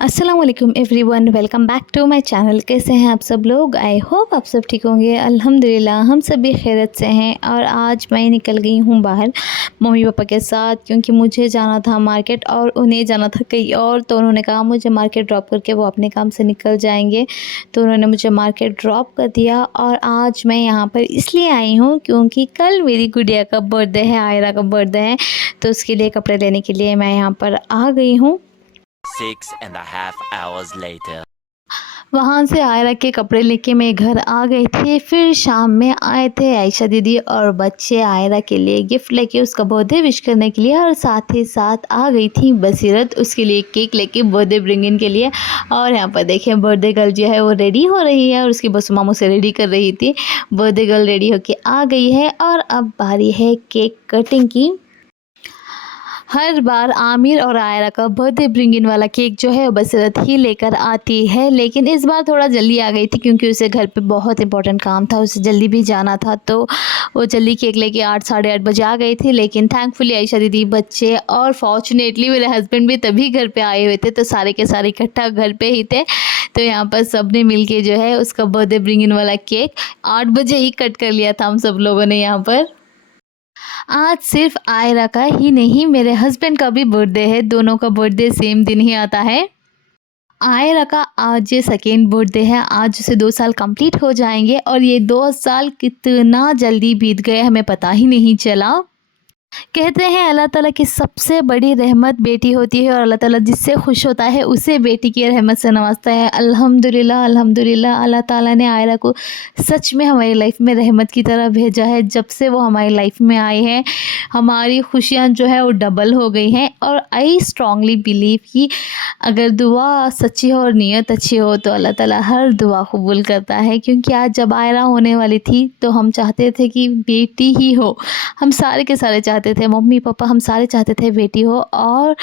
अस्सलाम वालेकुम everyone, welcome back to my channel. कैसे हैं आप सब लोग? आई होप आप सब ठीक होंगे। अल्हम्दुलिल्लाह हम सब भी खैरियत से हैं। और आज मैं निकल गई हूँ बाहर मम्मी पापा के साथ, क्योंकि मुझे जाना था मार्केट और उन्हें जाना था कहीं और। तो उन्होंने कहा मुझे मार्केट ड्रॉप करके वो अपने काम से निकल जाएंगे, तो उन्होंने मुझे मार्केट ड्रॉप कर दिया। और आज मैं यहाँ पर इसलिए आई हूँ क्योंकि कल मेरी गुड़िया का बर्थडे है, आयरा का बर्थडे है, तो उसके लिए कपड़े लेने के लिए मैं यहाँ पर आ गई हूँ। 6.5 hours later. वहाँ से आयरा के कपड़े लेके मैं घर आ गई थी। फिर शाम में आए थे आयशा दीदी और बच्चे आयरा के लिए गिफ्ट लेके, उसका बर्थडे विश करने के लिए। और साथ ही साथ आ गई थी बसीरत उसके लिए केक लेके बर्थडे ब्रिंग इन के लिए। और यहाँ पर देखें बर्थडे गर्ल जो है वो रेडी हो रही है और उसकी बस मामू से रेडी कर रही थी। बर्थडे गर्ल रेडी होके आ गई है और अब बारी है केक कटिंग की। हर बार आमिर और आयरा का बर्थडे ब्रिंग इन वाला केक जो है वो बसरत ही लेकर आती है, लेकिन इस बार थोड़ा जल्दी आ गई थी क्योंकि उसे घर पे बहुत इंपॉर्टेंट काम था, उसे जल्दी भी जाना था। तो वो जल्दी केक लेके 8 साढ़े 8 बजे आ गई थी। लेकिन थैंकफुली आयशा दीदी, बच्चे और फॉर्चुनेटली मेरे हस्बैंड भी तभी घर पे आए हुए थे, तो सारे के सारे इकट्ठा घर पे ही थे। तो यहाँ पर सब ने मिल के जो है उसका बर्थडे ब्रिंग इन वाला केक 8 बजे ही कट कर लिया था हम सब लोगों ने यहाँ पर। आज सिर्फ आयरा का ही नहीं, मेरे हस्बैंड का भी बर्थडे है। दोनों का बर्थडे सेम दिन ही आता है। आयरा का आज ये सेकेंड बर्थडे है। आज उसे 2 साल कंप्लीट हो जाएंगे और ये 2 साल कितना जल्दी बीत गए हमें पता ही नहीं चला। कहते हैं अल्लाह ताला की सबसे बड़ी रहमत बेटी होती है और अल्लाह ताला जिससे खुश होता है उसे बेटी की रहमत से नवाजता है। अल्हम्दुलिल्लाह अल्हम्दुलिल्लाह, अल्लाह ताला ने आयरा को सच में हमारी लाइफ में रहमत की तरह भेजा है। जब से वो हमारी लाइफ में आई है हमारी खुशियाँ जो है वो डबल हो गई हैं। और आई स्ट्रांगली बिलीव कि अगर दुआ सच्ची हो और नीयत अच्छी हो तो अल्लाह ताला हर दुआ कबूल करता है। क्योंकि आज जब आयरा होने वाली थी तो हम चाहते थे कि बेटी ही हो। हम सारे के सारे चाहते थे, मम्मी पापा हम सारे चाहते थे बेटी हो, और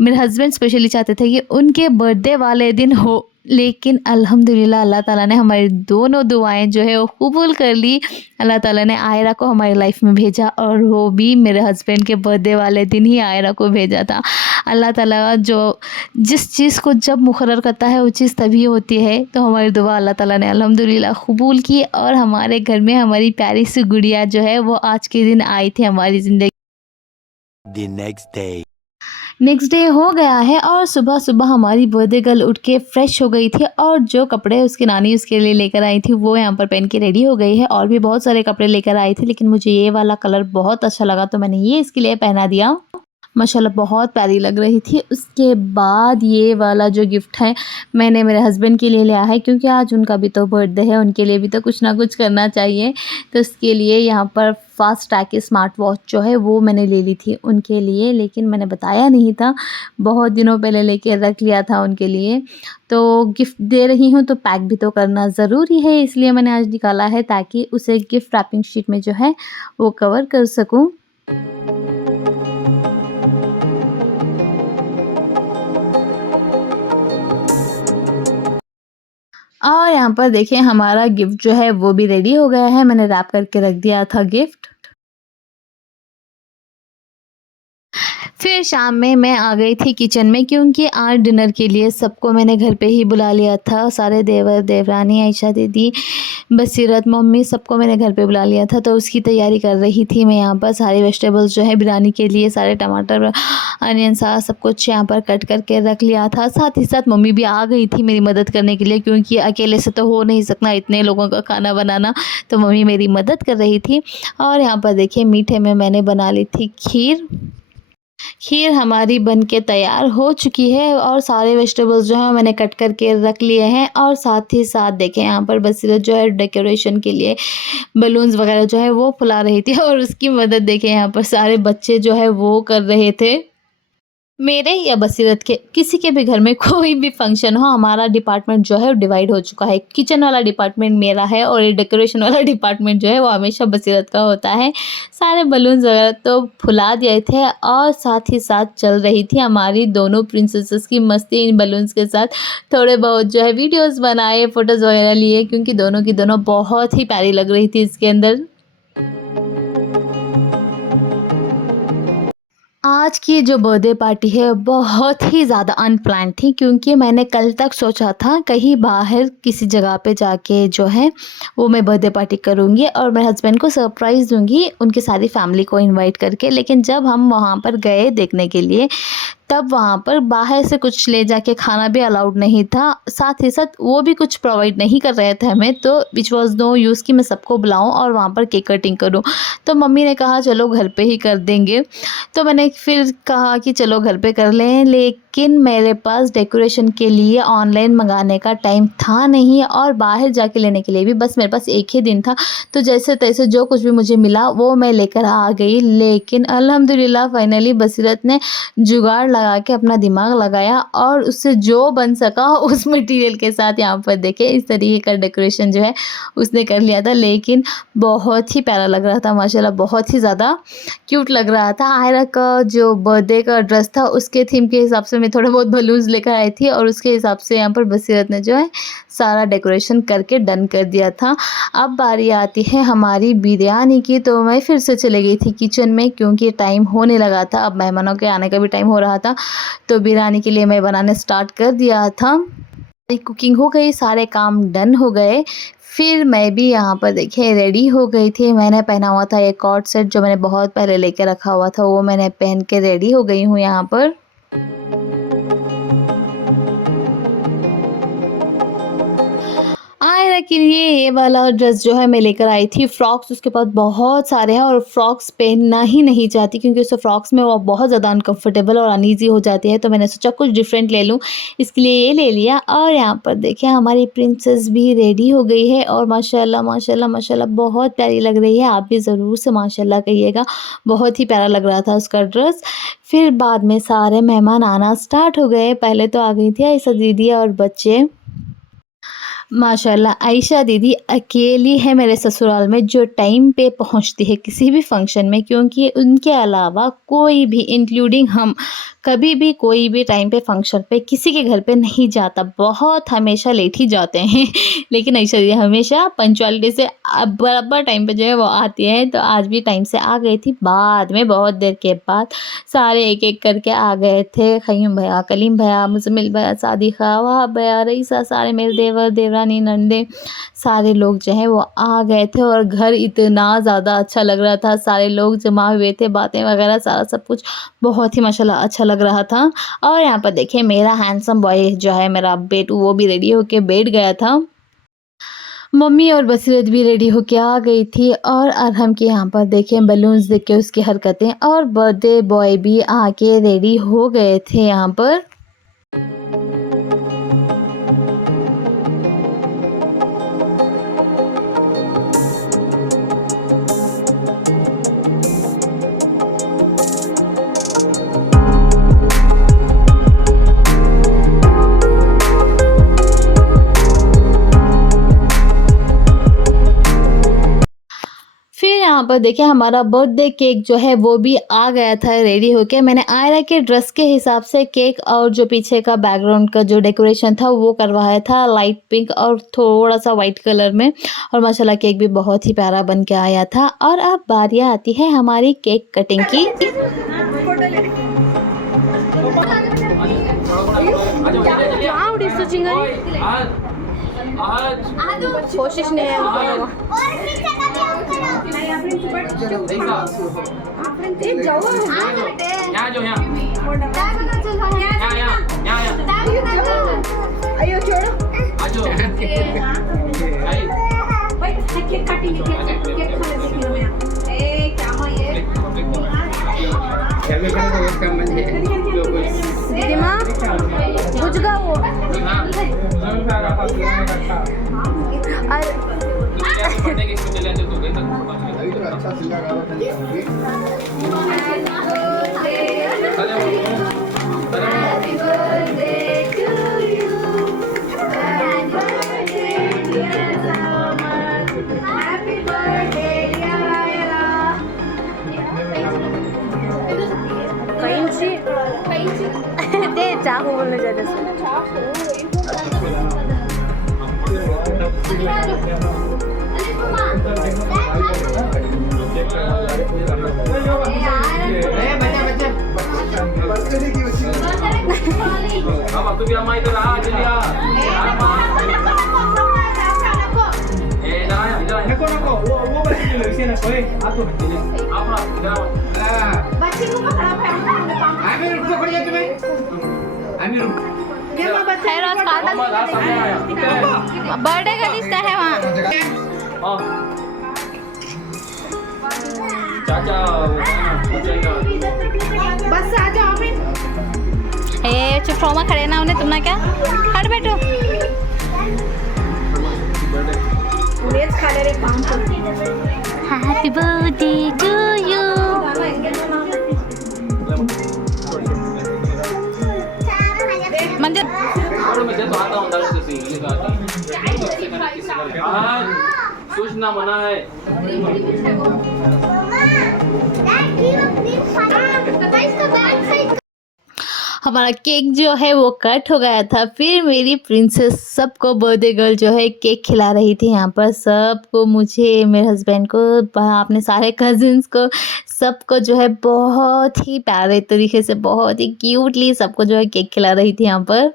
मेरे हस्बैंड स्पेशली चाहते थे कि उनके बर्थडे वाले दिन हो। लेकिन अल्हम्दुलिल्लाह अल्लाह ताला ने हमारी दोनों दुआएं जो है वो कबूल कर ली। अल्लाह ताला ने आयरा को हमारी लाइफ में भेजा और वो भी मेरे हस्बैंड के बर्थडे वाले दिन ही आयरा को भेजा था। अल्लाह ताला जो जिस चीज़ को जब मुकर्रर करता है वो चीज़ तभी होती है। तो हमारी दुआ अल्लाह ताला ने अल्हम्दुलिल्लाह कबूल की और हमारे घर में हमारी प्यारी सी गुड़िया जो है वो आज के दिन आई थी हमारी ज़िंदगी। The next day. Next day हो गया है और सुबह सुबह हमारी बर्थडे गर्ल उठ के फ्रेश हो गई थी और जो कपड़े उसकी नानी उसके लिए लेकर आई थी वो यहाँ पर पहन के रेडी हो गई है। और भी बहुत सारे कपड़े लेकर आई थी, लेकिन मुझे ये वाला कलर बहुत अच्छा लगा तो मैंने ये इसके लिए पहना दिया। माशाल्लाह बहुत प्यारी लग रही थी। उसके बाद ये वाला जो गिफ्ट है मैंने मेरे हस्बैंड के लिए लिया है, क्योंकि आज उनका भी तो बर्थडे है, उनके लिए भी तो कुछ ना कुछ करना चाहिए। तो उसके लिए यहाँ पर फास्ट ट्रैक की स्मार्ट वॉच जो है वो मैंने ले ली थी उनके लिए, लेकिन मैंने बताया नहीं था, बहुत दिनों पहले लेके रख लिया था उनके लिए। तो गिफ्ट दे रही हूँ तो पैक भी तो करना ज़रूरी है, इसलिए मैंने आज निकाला है ताकि उसे गिफ्ट रैपिंग शीट में जो है वो कवर कर सकूँ। और यहाँ पर देखिए हमारा गिफ्ट जो है वो भी रेडी हो गया है। मैंने रैप करके रख दिया था गिफ्ट। फिर शाम में मैं आ गई थी किचन में, क्योंकि आज डिनर के लिए सबको मैंने घर पे ही बुला लिया था। सारे देवर देवरानी, आयशा दीदी, बसीरत, मम्मी, सबको मैंने घर पे बुला लिया था। तो उसकी तैयारी कर रही थी मैं यहाँ पर। सारे वेजिटेबल्स जो है बिरयानी के लिए, सारे टमाटर, अनियन, सारा सब कुछ यहाँ पर कट करके रख लिया था। साथ ही साथ मम्मी भी आ गई थी मेरी मदद करने के लिए, क्योंकि अकेले से तो हो नहीं सकता इतने लोगों का खाना बनाना। तो मम्मी मेरी मदद कर रही थी। और यहाँ पर देखिए मीठे में मैंने बना ली थी खीर। खीर हमारी बन के तैयार हो चुकी है और सारे वेजिटेबल्स जो है मैंने कट करके रख लिए हैं। और साथ ही साथ देखें यहाँ पर बसीरत जो है डेकोरेशन के लिए बलून्स वगैरह जो है वो फुला रही थी और उसकी मदद देखें यहाँ पर सारे बच्चे जो है वो कर रहे थे। मेरे या बसीरत के किसी के भी घर में कोई भी फंक्शन हो, हमारा डिपार्टमेंट जो है वो डिवाइड हो चुका है। किचन वाला डिपार्टमेंट मेरा है और ये डेकोरेशन वाला डिपार्टमेंट जो है वो हमेशा बसीरत का होता है। सारे बलून्स वगैरह तो फुला दिए थे और साथ ही साथ चल रही थी हमारी दोनों प्रिंसेसेस की मस्ती इन बलून्स के साथ। थोड़े बहुत जो है वीडियोज़ बनाए, फ़ोटोज़ वगैरह लिए, क्योंकि दोनों की दोनों बहुत ही प्यारी लग रही थी इसके अंदर। आज की जो बर्थडे पार्टी है बहुत ही ज़्यादा अनप्लान्ड थी क्योंकि मैंने कल तक सोचा था कहीं बाहर किसी जगह पे जाके जो है वो मैं बर्थडे पार्टी करूँगी और मेरे हस्बैंड को सरप्राइज़ दूँगी उनकी सारी फैमिली को इनवाइट करके। लेकिन जब हम वहाँ पर गए देखने के लिए तब वहाँ पर बाहर से कुछ ले जाके खाना भी अलाउड नहीं था, साथ ही साथ वो भी कुछ प्रोवाइड नहीं कर रहे थे हमें, तो विच वॉज़ नो यूज़ कि मैं सबको बुलाऊँ और वहाँ पर केक कटिंग करूँ। तो मम्मी ने कहा चलो घर पे ही कर देंगे, तो मैंने फिर कहा कि चलो घर पे कर लें। लेकिन मेरे पास डेकोरेशन के लिए ऑनलाइन मंगाने का टाइम था नहीं और बाहर जाके लेने के लिए भी बस मेरे पास एक ही दिन था, तो जैसे तैसे जो कुछ भी मुझे मिला वो मैं लेकर आ गई। लेकिन अल्हम्दुलिल्लाह फाइनली बसीरत ने जुगाड़ लगा के अपना दिमाग लगाया और उससे जो बन सका उस मटेरियल के साथ यहाँ पर देखिए इस तरीके का डेकोरेशन जो है उसने कर लिया था। लेकिन बहुत ही प्यारा लग रहा था माशाल्लाह, बहुत ही ज़्यादा क्यूट लग रहा था। आयरा का जो बर्थडे का ड्रेस था उसके थीम के हिसाब से मैं थोड़े बहुत बलून्स लेकर आई थी और उसके हिसाब से यहाँ पर बसीरत ने जो है सारा डेकोरेशन करके डन कर दिया था। अब बारी आती है हमारी बिरयानी की, तो मैं फिर से चली गई थी किचन में क्योंकि टाइम होने लगा था, अब मेहमानों के आने का भी टाइम हो रहा था, तो बिरयानी के लिए मैं बनाने स्टार्ट कर दिया था। कुकिंग हो गई, सारे काम डन हो गए, फिर मैं भी यहाँ पर देखिए रेडी हो गई थी। मैंने पहना हुआ था एक कॉर्ड सेट जो मैंने बहुत पहले लेके रखा हुआ था, वो मैंने पहन के रेडी हो गई हूँ यहाँ पर। आयरा के लिए ये वाला ड्रेस जो है मैं लेकर आई थी। फ्रॉक्स उसके पास बहुत सारे हैं और फ्रॉक्स पहनना ही नहीं चाहती क्योंकि उसे फ्रॉक्स में वो बहुत ज़्यादा अनकंफर्टेबल और अनईज़ी हो जाती है, तो मैंने सोचा कुछ डिफरेंट ले लूँ, इसके लिए ये ले लिया। और यहाँ पर देखिए हमारी प्रिंसेस भी रेडी हो गई है और माशाल्लाह माशाल्लाह माशाल्लाह बहुत प्यारी लग रही है। आप भी ज़रूर से माशाल्लाह कहिएगा, बहुत ही प्यारा लग रहा था उसका ड्रेस। फिर बाद में सारे मेहमान आना स्टार्ट हो गए। पहले तो आ गई थी आयशा दीदी और बच्चे। माशाल्लाह आयशा दीदी अकेली है मेरे ससुराल में जो टाइम पे पहुंचती है किसी भी फंक्शन में, क्योंकि उनके अलावा कोई भी इंक्लूडिंग हम कभी भी कोई भी टाइम पे फंक्शन पे किसी के घर पे नहीं जाता, बहुत हमेशा लेट ही जाते हैं। लेकिन आयशा दीदी हमेशा पंक्चुअलिटी से बराबर टाइम पे जो है वो आती है, तो आज भी टाइम से आ गई थी। बाद में बहुत देर के बाद सारे एक एक करके आ गए थे, ख़य्यूम भैया, कलीम भैया, मुज़म्मिल भैया, सादिक़ा, वहाब भैया, रईसा, सारे मेरे देवर देवरानी नंदे सारे लोग जो हैं वो आ गए थे और घर इतना ज़्यादा अच्छा लग रहा था। सारे लोग जमा हुए थे, बातें वगैरह सारा सब कुछ बहुत ही माशाल्लाह अच्छा लग रहा था। और यहाँ पर देखिए मेरा हैंडसम बॉय जो है मेरा बेटू वो भी रेडी होके बैठ गया था। मम्मी और बसीरत भी रेडी होके आ गई थी और अरहम के यहाँ पर देखें बलून्स देख के उसकी हरकतें, और बर्थडे बॉय भी आके रेडी हो गए थे यहाँ पर। फिर यहाँ पर देखिए हमारा बर्थडे केक जो है वो भी आ गया था रेडी होके। मैंने आयरा के ड्रेस के हिसाब से केक और जो पीछे का बैकग्राउंड का जो डेकोरेशन था वो करवाया था लाइट पिंक और थोड़ा सा वाइट कलर में, और माशाल्लाह केक भी बहुत ही प्यारा बन के आया था। और अब बारी आती है हमारी केक कटिंग की। कोशिश नहीं है अयो छोड़ो केक काटेंगे, केक खाने देखिए मैं ए क्या मां ये दीदी मां बुझ गया वो अच्छा सिला ते चाकू बोलने जाते Apa tu biar mai tu lah, jadi ah. Dah, jalan. नको वो बस से नको आतो Apa? Jalan. बच्चे को पकड़ा है आम्ही रुकतो खड़ी जाते मैं आम्ही रुक खैरोज Mama dah sampai ayah. Birthday का लिस्ट है वहाँ Oh. Caca, Caca. बस आ जाओ मैं ए चुप रहो, खड़े ना उन्हें, तुम ना क्या हट बैठो। लेट्स खा ले रे काम कर हैप्पी बर्थडे टू यू। मंदिर Kalau macam tu आता हूँ दर्द से ये कहा था। सूचना मना है। हमारा केक जो है वो कट हो गया था। फिर मेरी प्रिंसेस सबको बर्थडे गर्ल जो है केक खिला रही थी यहाँ पर, सबको, मुझे, मेरे हस्बैंड को, अपने सारे कजिन्स को, सबको जो है बहुत ही प्यारे तरीके से, बहुत ही क्यूटली सबको जो है केक खिला रही थी यहाँ पर।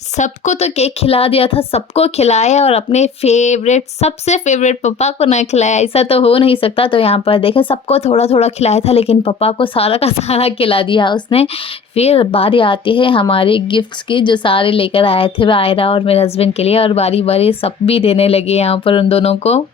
सबको तो केक खिला दिया था, सबको खिलाया और अपने फेवरेट, सबसे फेवरेट पापा को ना खिलाया, ऐसा तो हो नहीं सकता। तो यहाँ पर देखे सबको थोड़ा थोड़ा खिलाया था, लेकिन पापा को सारा का सारा खिला दिया उसने। फिर बारी आती है हमारी गिफ्ट्स की, जो सारे लेकर आए थे आयरा और मेरे हस्बैंड के लिए, और बारी बारी सब भी देने लगे यहाँ पर उन दोनों को।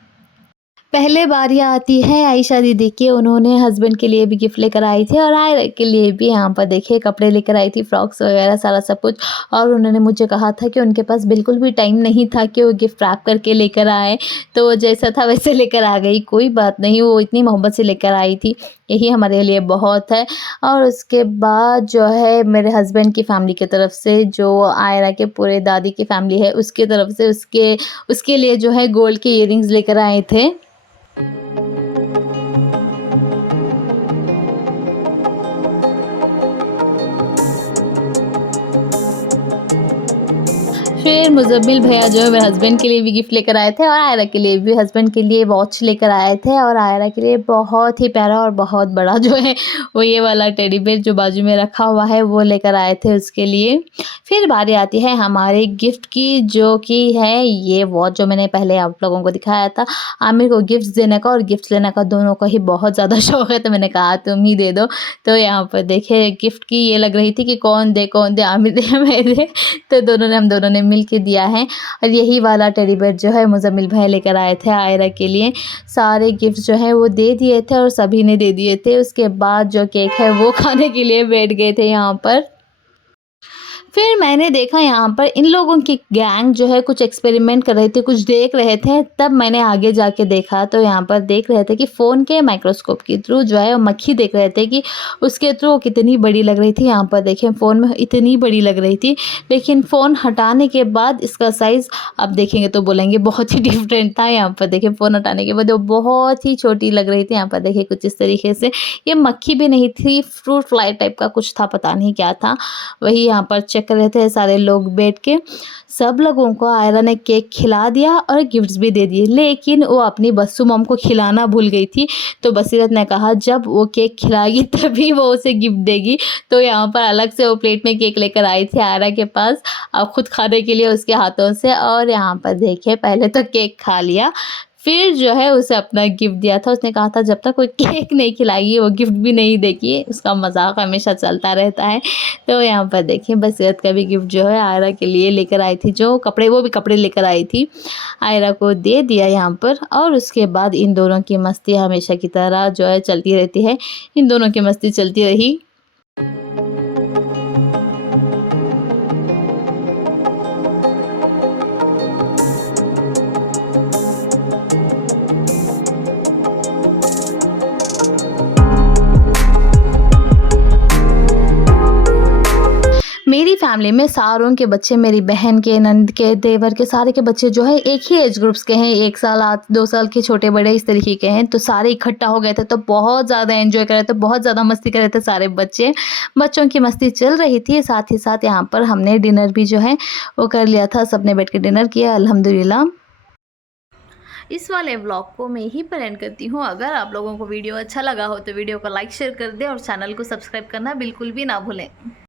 पहले बारी आती है आयशा दीदी की, उन्होंने हस्बैंड के लिए भी गिफ्ट लेकर आई थी और आयरा के लिए भी यहाँ पर देखिए कपड़े लेकर आई थी, फ्रॉक्स वगैरह सारा सब कुछ। और उन्होंने मुझे कहा था कि उनके पास बिल्कुल भी टाइम नहीं था कि वो गिफ्ट रैप करके लेकर आए, तो वो जैसा था वैसे लेकर आ गई, कोई बात नहीं, वो इतनी मोहब्बत से लेकर आई थी, यही हमारे लिए बहुत है। और उसके बाद जो है मेरे हस्बैंड की फैमिली की तरफ से, जो आयरा के पूरे दादी की फैमिली है उसकी तरफ से, उसके लिए जो है गोल्ड के ईयरिंग्स लेकर आए थे। फिर मुजम्मिल भैया जो है मेरे हस्बैंड के लिए भी गिफ्ट लेकर आए थे और आयरा के लिए भी, हस्बैंड के लिए वॉच लेकर आए थे और आयरा के लिए बहुत ही प्यारा और बहुत बड़ा जो है वो ये वाला टेडी बेयर जो बाजू में रखा हुआ है वो लेकर आए थे उसके लिए। फिर बारी आती है हमारे गिफ्ट की, जो कि है ये वॉच, जो मैंने पहले आप लोगों को दिखाया था। आमिर को गिफ्ट देने का और गिफ्ट लेने का दोनों का ही बहुत ज़्यादा शौक़ है, तो मैंने कहा तुम ही दे दो। तो यहाँ पर देखे गिफ्ट की ये लग रही थी कि कौन दे, आमिर दे मैं दे, तो हम दोनों ने मिल के दिया है। और यही वाला टेडी बेयर जो है मुजम्मिल भाई लेकर आए थे आयरा के लिए। सारे गिफ्ट जो है वो दे दिए थे और सभी ने दे दिए थे। उसके बाद जो केक है वो खाने के लिए बैठ गए थे यहाँ पर। फिर मैंने देखा यहाँ पर इन लोगों की गैंग जो है कुछ एक्सपेरिमेंट कर रहे थे, कुछ देख रहे थे। तब मैंने आगे जाके देखा तो यहाँ पर देख रहे थे कि फ़ोन के माइक्रोस्कोप के थ्रू जो है मक्खी देख रहे थे कि उसके थ्रू वो कितनी बड़ी लग रही थी। यहाँ पर देखें फ़ोन में इतनी बड़ी लग रही थी, लेकिन फ़ोन हटाने के बाद इसका साइज़ आप देखेंगे तो बोलेंगे बहुत ही डिफरेंट था। यहाँ पर देखें फ़ोन हटाने के बाद वो बहुत ही छोटी लग रही थी। यहाँ पर देखिए कुछ इस तरीके से, ये मक्खी भी नहीं थी, फ्रूट फ्लाई टाइप का कुछ था, पता नहीं क्या था। वही यहाँ पर चेक कर रहे थे सारे लोग बैठ के। सब लोगों को आयरा ने केक खिला दिया और गिफ्ट्स भी दे दिए, लेकिन वो अपनी बस्सू मॉम को खिलाना भूल गई थी। तो बसीरत ने कहा जब वो केक खिलाएगी तभी वो उसे गिफ्ट देगी। तो यहाँ पर अलग से वो प्लेट में केक लेकर आई थी आयरा के पास, अब खुद खाने के लिए उसके हाथों से। और यहाँ पर देखिए पहले तो केक खा लिया, फिर जो है उसे अपना गिफ्ट दिया था। उसने कहा था जब तक कोई केक नहीं खिलाएगी वो गिफ्ट भी नहीं देगी। उसका मजाक हमेशा चलता रहता है। तो यहाँ पर देखिए बसीरत का भी गिफ्ट जो है आयरा के लिए लेकर आई थी, जो कपड़े, वो भी कपड़े लेकर आई थी, आयरा को दे दिया यहाँ पर। और उसके बाद इन दोनों की मस्ती हमेशा की तरह जो है चलती रहती है। इन दोनों की मस्ती चलती रही। मेरी फैमिली में सारों के बच्चे, मेरी बहन के, नंद के, देवर के, सारे के बच्चे जो है एक ही एज ग्रुप्स के हैं, 1 साल 2 साल के, छोटे बड़े इस तरीके के हैं। तो सारे इकट्ठा हो गए थे, तो बहुत ज़्यादा एंजॉय कर रहे थे, बहुत ज़्यादा मस्ती कर रहे थे सारे बच्चे। बच्चों की मस्ती चल रही थी, साथ ही साथ यहाँ पर हमने डिनर भी जो है वो कर लिया था, सबने बैठ के डिनर किया अल्हम्दुलिल्लाह। इस वाले व्लॉग को मैं यहीं पर एंड करती हूँ। अगर आप लोगों को वीडियो अच्छा लगा हो तो वीडियो को लाइक शेयर कर दें और चैनल को सब्सक्राइब करना बिल्कुल भी ना भूलें।